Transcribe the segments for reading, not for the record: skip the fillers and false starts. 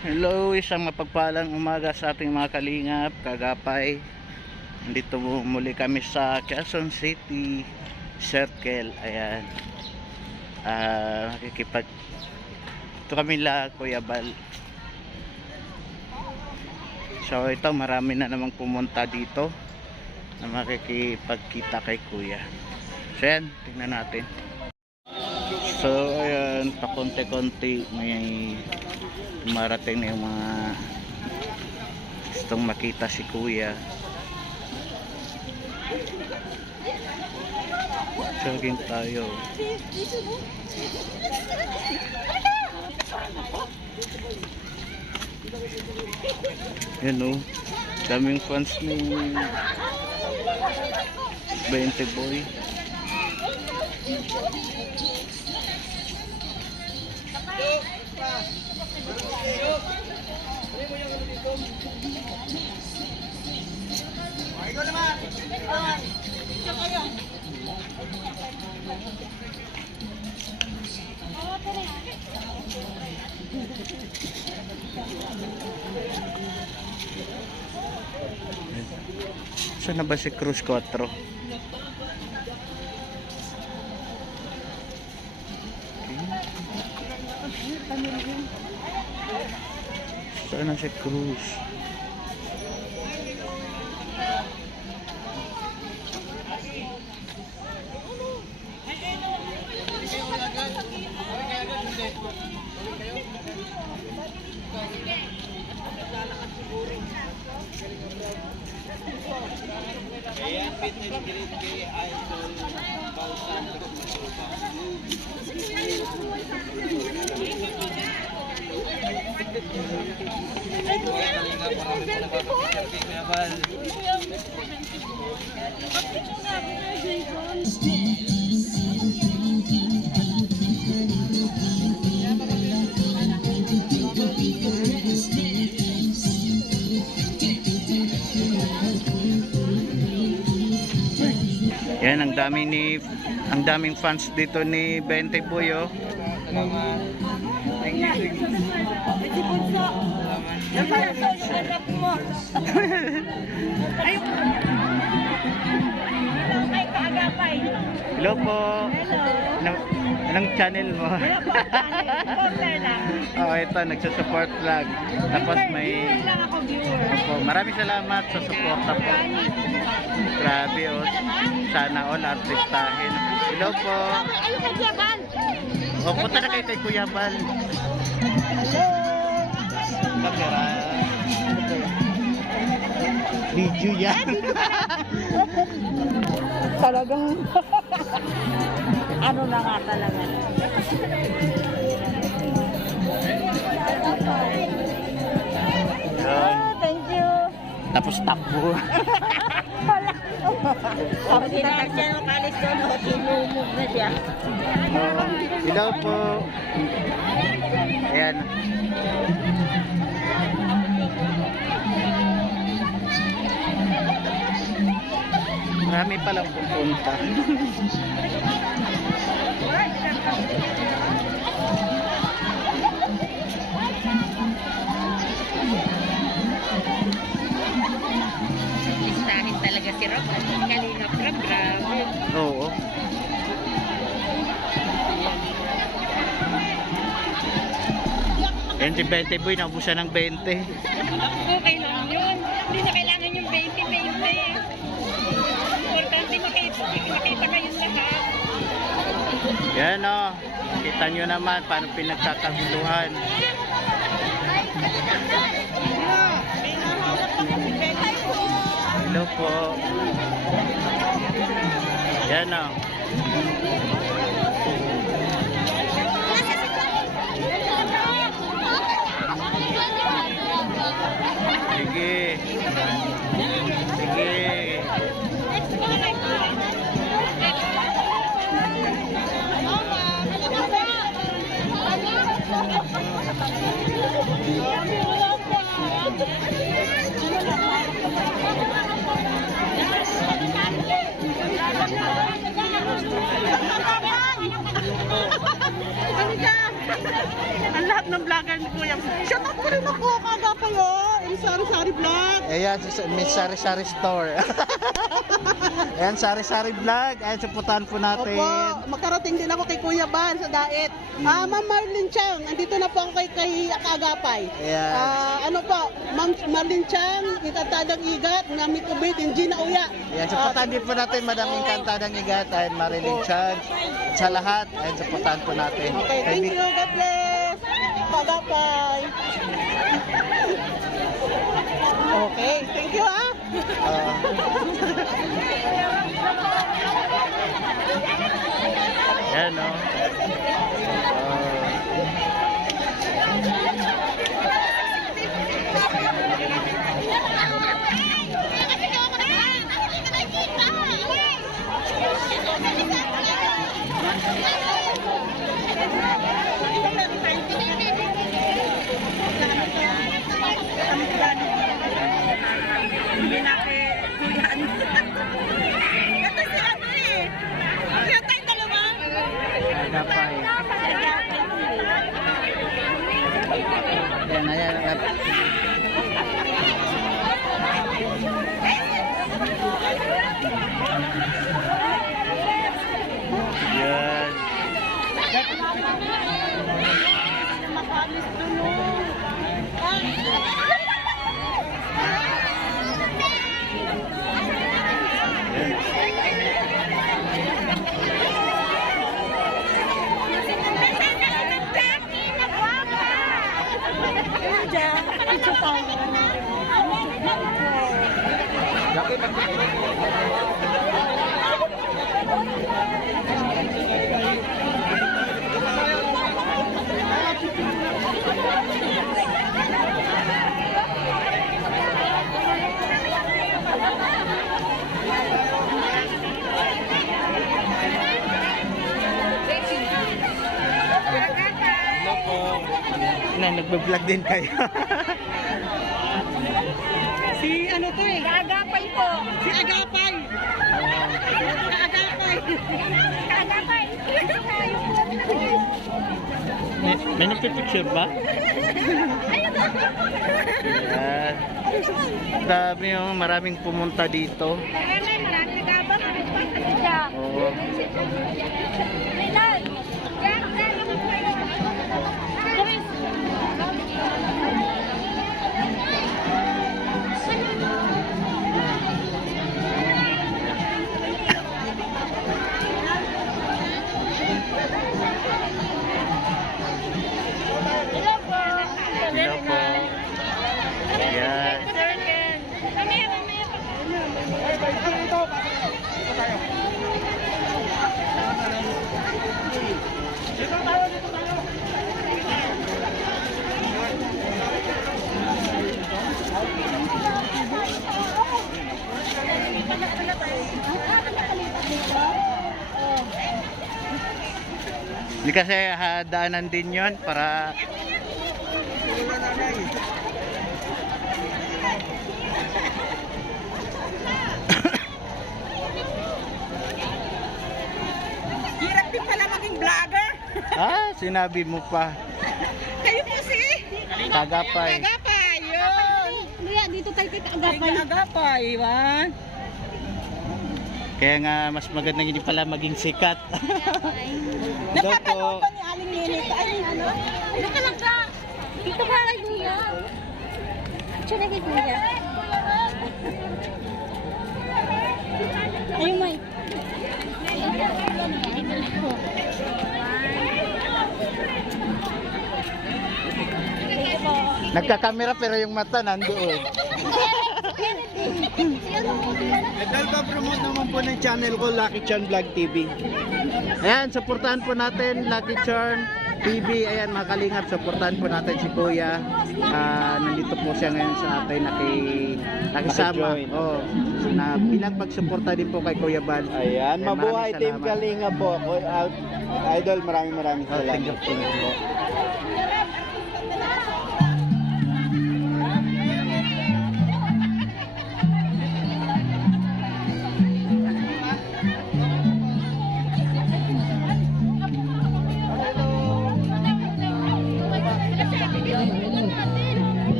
Hello, isang mapagpalang umaga sa ating mga kalingap, kagapay. Nandito muli kami sa Quezon City Circle. Ayan. Ito kami Kuya Bal. So ito, marami na namang pumunta dito na makikipagkita kay Kuya. So yan, tingnan natin. So ayan, pakonti-konti may marating na yung mga gustong makita si Kuya. Jogging tayo. Yan o, daming fans ni 20 Boy. Saan na ba si Cruz 4? Saan na si Cruz? Ayan, fitness grade kay Idol Balsam. Yan, ang daming fans dito ni 20 Boy, oh. Hello po. Anong channel mo? Oh, ito, nagsusupport vlog. Tapos may maraming salamat sa suporta po. Grabe, oh. Sana all artistahin. Hello po. O, punta na kayo kay Kuya Bal. Kamera. Video yan. Talagang ano na nga talaga. Thank you. Tapos takbo. Sabi na siya nung kalis doon, tinumog na siya. Hello po. Ayan. Marami palang pupunta. Listahin talaga si Rob. Kalingap Rob, grabe. Oo. Yan si 20 Boy, naubusan ng 20. Okay lang yun. Hindi na kailangan yung 20. Importante makita kayong lahat. Yan o. Kita nyo naman paano pinagkakaguluhan. Hello po. Yan o. Sige. Sige. Ang lahat ng vlogger ni Kuya. Shout out mo rin ako, kagapay yung sari-sari vlog. Ayan, Miss Sari Sari Store. Ayan, Sari Sari Vlog. Ayan, supportahan po natin. Opo, makarating din ako kay Kuya Ban sa Daet. Ma'am Marlene Chang, andito na po ako kay Kagapay. Ayan. Ano po, Ma'am Marlene Chang, Itatadang Igat, Nami Tubit, yung Gina Uya. Ayan, supportahan din po natin Madam Encantadang Igat. Ayan, Marilyn Chan. Sa lahat, ayan, supportahan po natin. Okay, thank you, God bless. Kagapay. Okay, thank you ha. Ayan, no? Hindi na kay Kuya ano. Ito si ano eh. Kaya tayo dalawa. Agapay. Ayan, ayan, ayan. Yan. Makalis doon. Na, nagbe-vlog din kayo. Si ano to eh. Agapay po. Si Agapay. Agapay. Agapay. May nagpipicture ba? Yan. Dami yung maraming pumunta dito. Marami nagabang. Oo. Hello po. Yan. Hindi kasi daanan din yon para Hirap din pala maging vlogger. sinabi mo pa. Kayo po si Agapay. Agapay. Yun. Kuya, dito tayo kay Kay Agapay. Agapay. Iwan. Kaya nga mas maganda hindi pala maging sikat. Hello po. Napapanood ba ni Aling Ninit? Ay, ano? Ano ka lang ka? Dito ka kay Kuya. Diyan na kay Kuya. Ayun, May. Nagkakamera pero yung mata nandoon. Nagka-promote naman po ng channel ko, Lucky Charm Vlog TV. Ayan, supportahan po natin Lucky Charm TV. Ayan mga kalingap, supportahan po natin si Kuya. Nandito po siya ngayon sa atin nakisama. Oh, na bilang pagsuporta din po kay Kuya Bal. Ayan, mabuhay maraming Team salamat. Kalinga po. Idol, maraming Thank you salamat. po.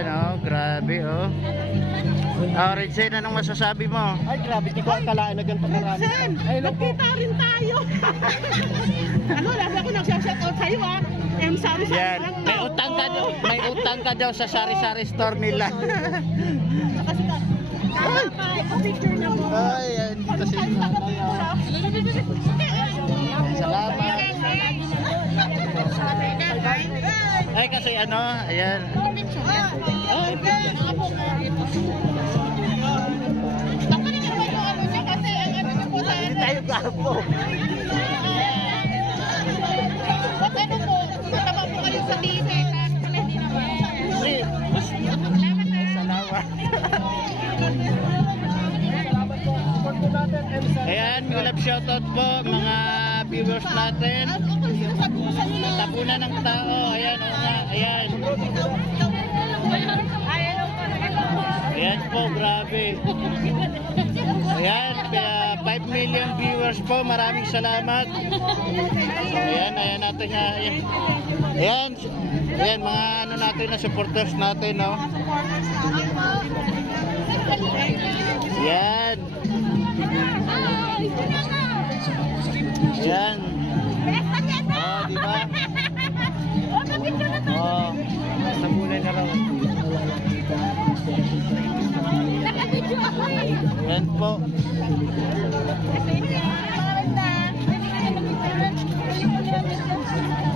Ayan, oh, grabe, oh. Oh, Regine, anong masasabi mo? Ay, grabe, di ko akalaan na ganito karami. Ay, naku. Nagkita rin tayo. Ano, lagi ako nagsha-shoutout sa'yo ah. Sorry sa Yan, may utang ka daw sa sari-sari store nila. Kasi ka, picture na mo. Ay, yan, dito si Salamat. Ay, kasi ano, ayan. Hindi tayo gapo. Salamat. Ayan, gulab shoutout po mga viewers natin. Tapunan ng tao. Ayan, o nga, ayan. Ayan po, grabe. Ayan, 5 million viewers po. Maraming salamat. Ayan, ayan natin nga. Ayan, ayan mga ano natin na supporters natin, no? Ayan. Ayan. Oh, di ba? Oh, sabunay na raw. Ayan po. Kasi